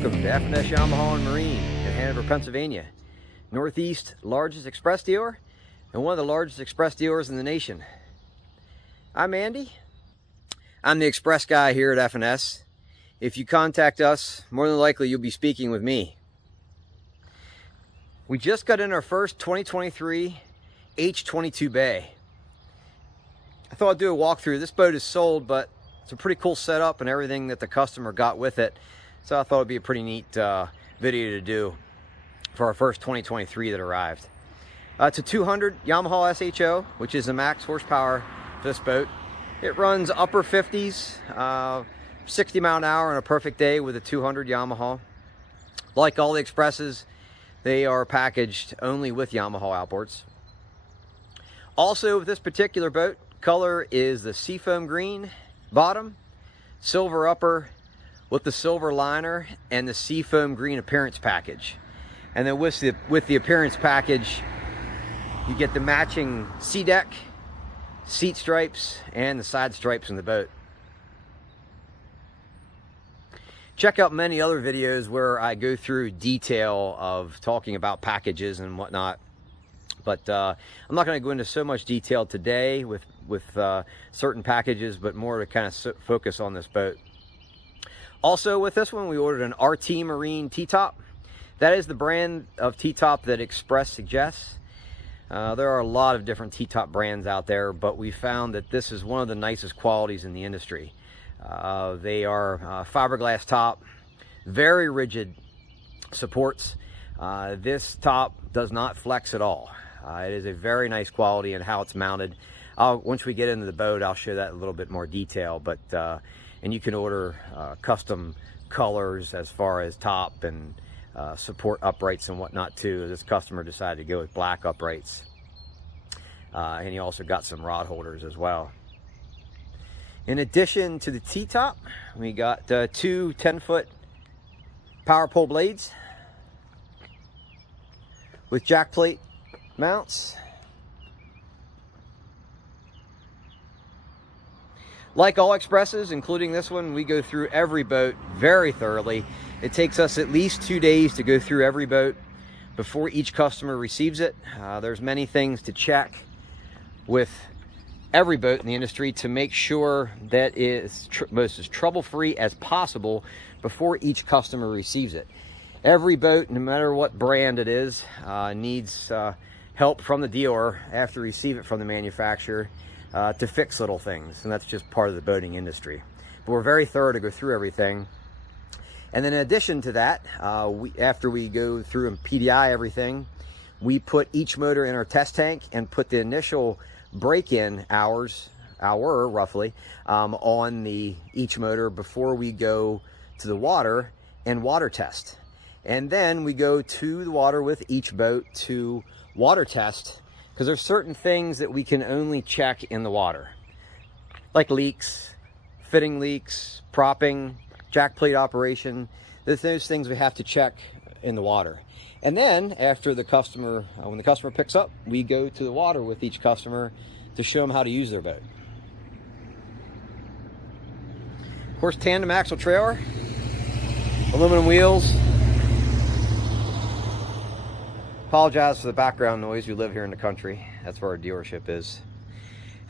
Welcome to F&S Yamaha and Marine in Hanover, Pennsylvania. Northeast largest express dealer and one of the largest express dealers in the nation. I'm Andy. I'm the express guy here at F&S. If you contact us, more than likely you'll be speaking with me. We just got in our first 2023 H22 bay. I thought I'd do a walkthrough. This boat is sold, but it's a pretty cool setup and everything that the customer got with it. So I thought it'd be a pretty neat video to do for our first 2023 that arrived. It's a 200 Yamaha SHO, which is the max horsepower for this boat. It runs upper 50s, 60 mile an hour on a perfect day with a 200 Yamaha. Like all the Expresses, they are packaged only with Yamaha outboards. Also, with this particular boat, color is the seafoam green bottom, silver upper with the silver liner, and the seafoam green appearance package. And then with the appearance package, you get the matching sea deck, seat stripes, and the side stripes in the boat. Check out many other videos where I go through detail of talking about packages and whatnot. But I'm not going to go into so much detail today with certain packages, but more to kind of focus on this boat. Also with this one, we ordered an RT Marine T-top. That is the brand of T-top that Xpress suggests. There are a lot of different T-top brands out there, but we found that this is one of the nicest qualities in the industry. They are fiberglass top, very rigid supports. This top does not flex at all. It is a very nice quality in how it's mounted. Once we get into the boat, I'll show that in a little bit more detail. But and you can order custom colors as far as top and support uprights and whatnot too. This customer decided to go with black uprights, and he also got some rod holders as well. In addition to the T-top, we got two 10-foot power pole blades with jack plate mounts. Like all Expresses, including this one, we go through every boat very thoroughly. It takes us at least 2 days to go through every boat before each customer receives it. There's many things to check with every boat in the industry to make sure that it's most as trouble-free as possible before each customer receives it. Every boat, no matter what brand it is, needs help from the dealer after receive it from the manufacturer to fix little things, and that's just part of the boating industry. But we're very thorough to go through everything. And then in addition to that, after we go through and PDI everything, we put each motor in our test tank and put the initial break-in hour roughly, on each motor before we go to the water and water test. And then we go to the water with each boat to water test, because there's certain things that we can only check in the water, like leaks, fitting leaks, propping, jack plate operation. There's those things we have to check in the water. And then after the customer, when the customer picks up, we go to the water with each customer to show them how to use their boat. Of course, tandem axle trailer, aluminum wheels. Apologize for the background noise. We live here in the country. That's where our dealership is.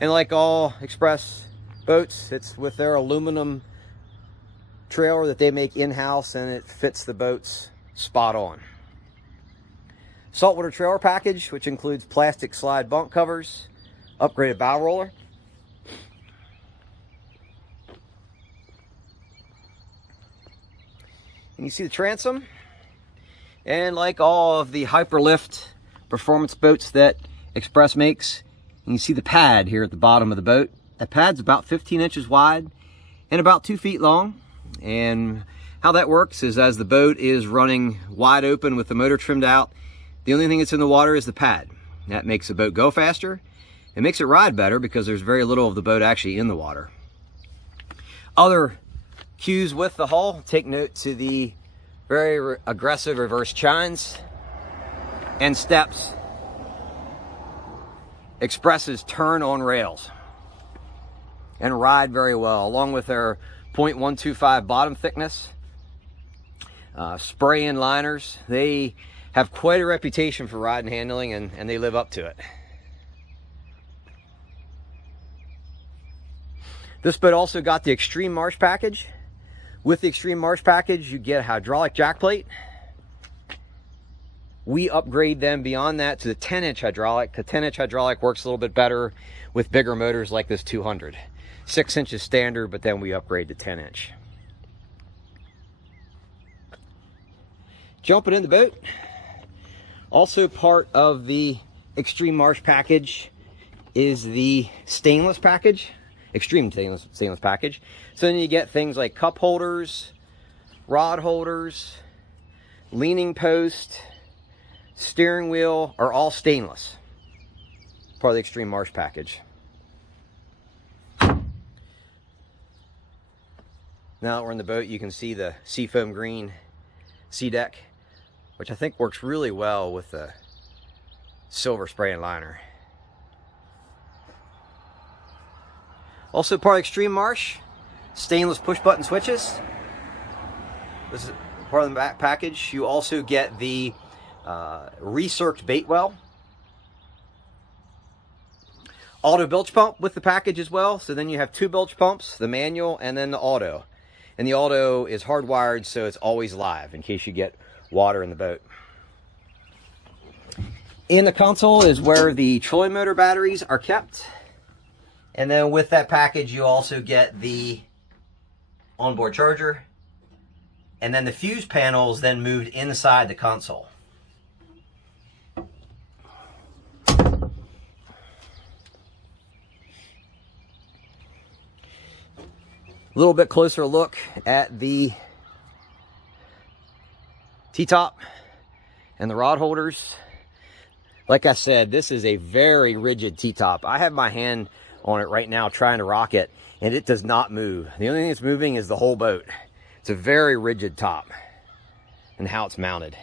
And like all Express boats, it's with their aluminum trailer that they make in-house, and it fits the boats spot on. Saltwater trailer package, which includes plastic slide bunk covers, upgraded bow roller, and you see the transom. And like all of the Hyperlift performance boats that Xpress makes, you see the pad here at the bottom of the boat. That pad's about 15 inches wide and about 2 feet long. And how that works is, as the boat is running wide open with the motor trimmed out, the only thing that's in the water is the pad. That makes the boat go faster. It makes it ride better because there's very little of the boat actually in the water. Other cues with the hull, take note to the very aggressive reverse chines and steps. Expresses turn on rails and ride very well, along with their 0.125 bottom thickness. spray-in liners. They have quite a reputation for ride and handling, and they live up to it. This boat also got the Extreme Marsh package. With the Extreme Marsh package, you get a hydraulic jack plate. We upgrade them beyond that to the 10-inch hydraulic. The 10-inch hydraulic works a little bit better with bigger motors like this 200. 6 inches standard, but then we upgrade to 10-inch. Jumping in the boat. Also part of the Extreme Marsh package is the stainless package. Extreme stainless package. So then you get things like cup holders, rod holders, leaning post, steering wheel are all stainless. Part of the Extreme Marsh package. Now that we're in the boat, you can see the seafoam green sea deck, which I think works really well with the silver spray and liner. Also part of Extreme Marsh, stainless push button switches. This is part of the back package. You also get the recirced bait well. Auto bilge pump with the package as well. So then you have 2 bilge pumps, the manual and then the auto. And the auto is hardwired, so it's always live in case you get water in the boat. In the console is where the trolling motor batteries are kept. And then with that package, you also get the onboard charger. And then the fuse panel is then moved inside the console. A little bit closer look at the T-top and the rod holders. Like I said, this is a very rigid T-top. I have my hand on it right now trying to rock it, and it does not move. The only thing that's moving is the whole boat. It's a very rigid top and how it's mounted.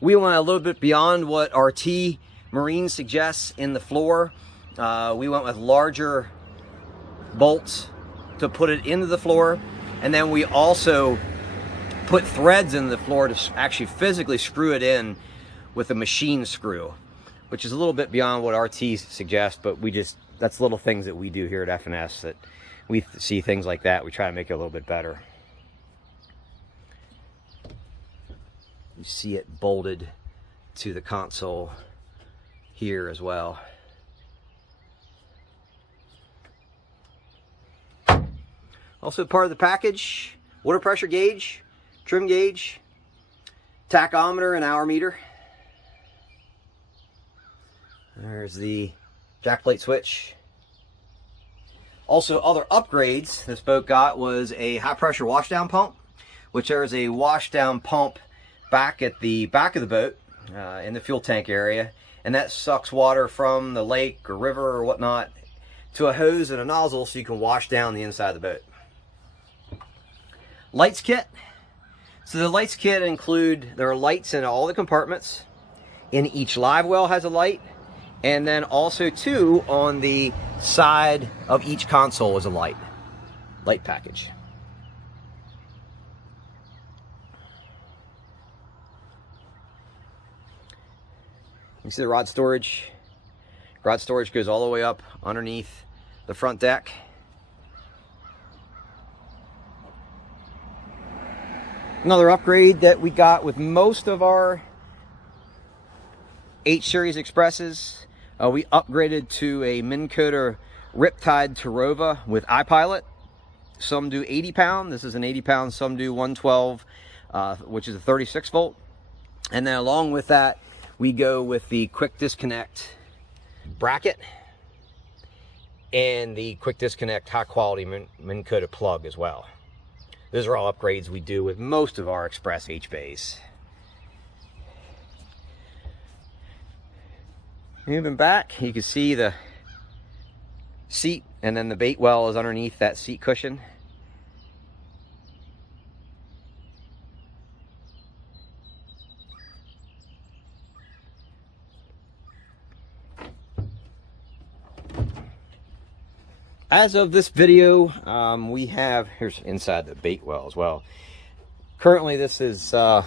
We went a little bit beyond what RT Marine suggests in the floor. We went with larger bolts to put it into the floor, and then we also put threads in the floor to actually physically screw it in with a machine screw, which is a little bit beyond what RT suggests, but that's little things that we do here at F&S that we see things like that. We try to make it a little bit better. You see it bolted to the console here as well. Also part of the package, water pressure gauge, trim gauge, tachometer and hour meter. There's the jack plate switch. Also, other upgrades this boat got was a high pressure washdown pump, which there is a washdown pump back at the back of the boat in the fuel tank area, and that sucks water from the lake or river or whatnot to a hose and a nozzle so you can wash down the inside of the boat. Lights kit. So the lights kit there are lights in all the compartments. In each live well has a light. And then also 2 on the side of each console is a light package. You see the rod storage. Rod storage goes all the way up underneath the front deck. Another upgrade that we got with most of our H-Series Expresses, we upgraded to a Minn Kota Riptide Tarova with iPilot. Some do 80 pound. This is an 80 pound. Some do 112, which is a 36 volt. And then along with that, we go with the quick disconnect bracket and the quick disconnect high quality Minn Kota plug as well. Those are all upgrades we do with most of our Express H-Bays. Moving back, you can see the seat, and then the bait well is underneath that seat cushion. As of this video, here's inside the bait well as well. Currently, this is July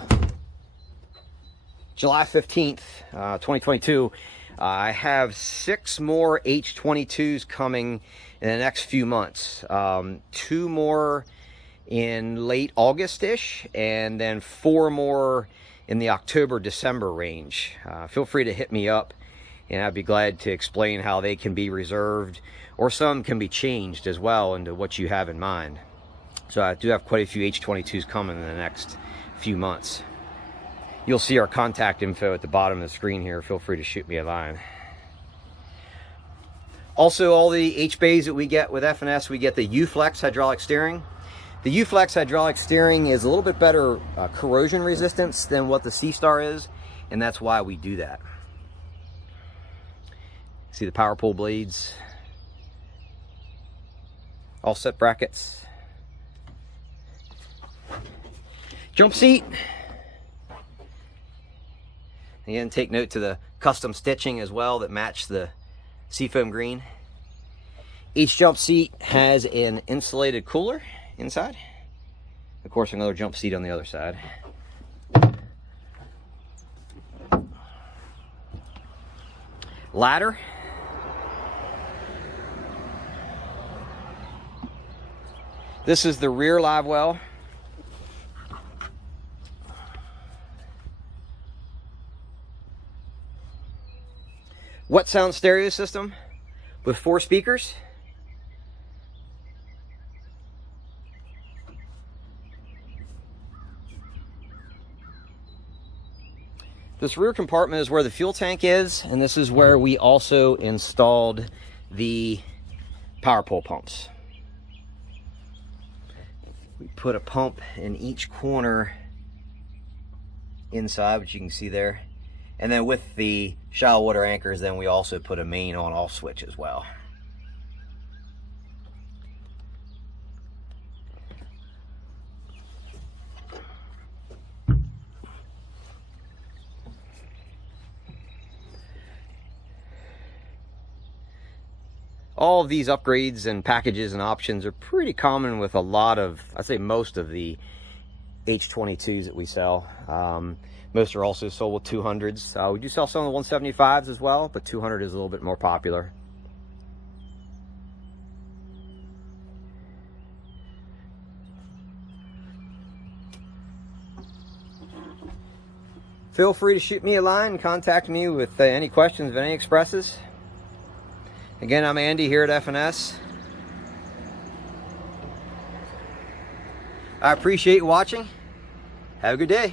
15th, 2022. I have 6 more H22s coming in the next few months. 2 more in late August-ish, and then 4 more in the October-December range. Feel free to hit me up, and I'd be glad to explain how they can be reserved, or some can be changed as well into what you have in mind. So I do have quite a few H22s coming in the next few months. You'll see our contact info at the bottom of the screen here. Feel free to shoot me a line. Also, all the H-bays that we get with F&S, we get the U-Flex hydraulic steering. The U-Flex hydraulic steering is a little bit better corrosion resistance than what the C-Star is, and that's why we do that. See the power pole blades, all set brackets. Jump seat. Again, take note to the custom stitching as well that match the seafoam green. Each jump seat has an insulated cooler inside. Of course, another jump seat on the other side. Ladder. This is the rear live well. Wet sound stereo system with 4 speakers. This rear compartment is where the fuel tank is, and this is where we also installed the power pole pumps. We put a pump in each corner inside, which you can see there. And then with the shallow water anchors, then we also put a main on-off switch as well. All of these upgrades and packages and options are pretty common with a lot of, I'd say most of the H22s that we sell. Most are also sold with 200s. We do sell some of the 175s as well, but 200 is a little bit more popular. Feel free to shoot me a line and contact me with any questions of any Xpresses. Again, I'm Andy here at F&S. I appreciate you watching. Have a good day.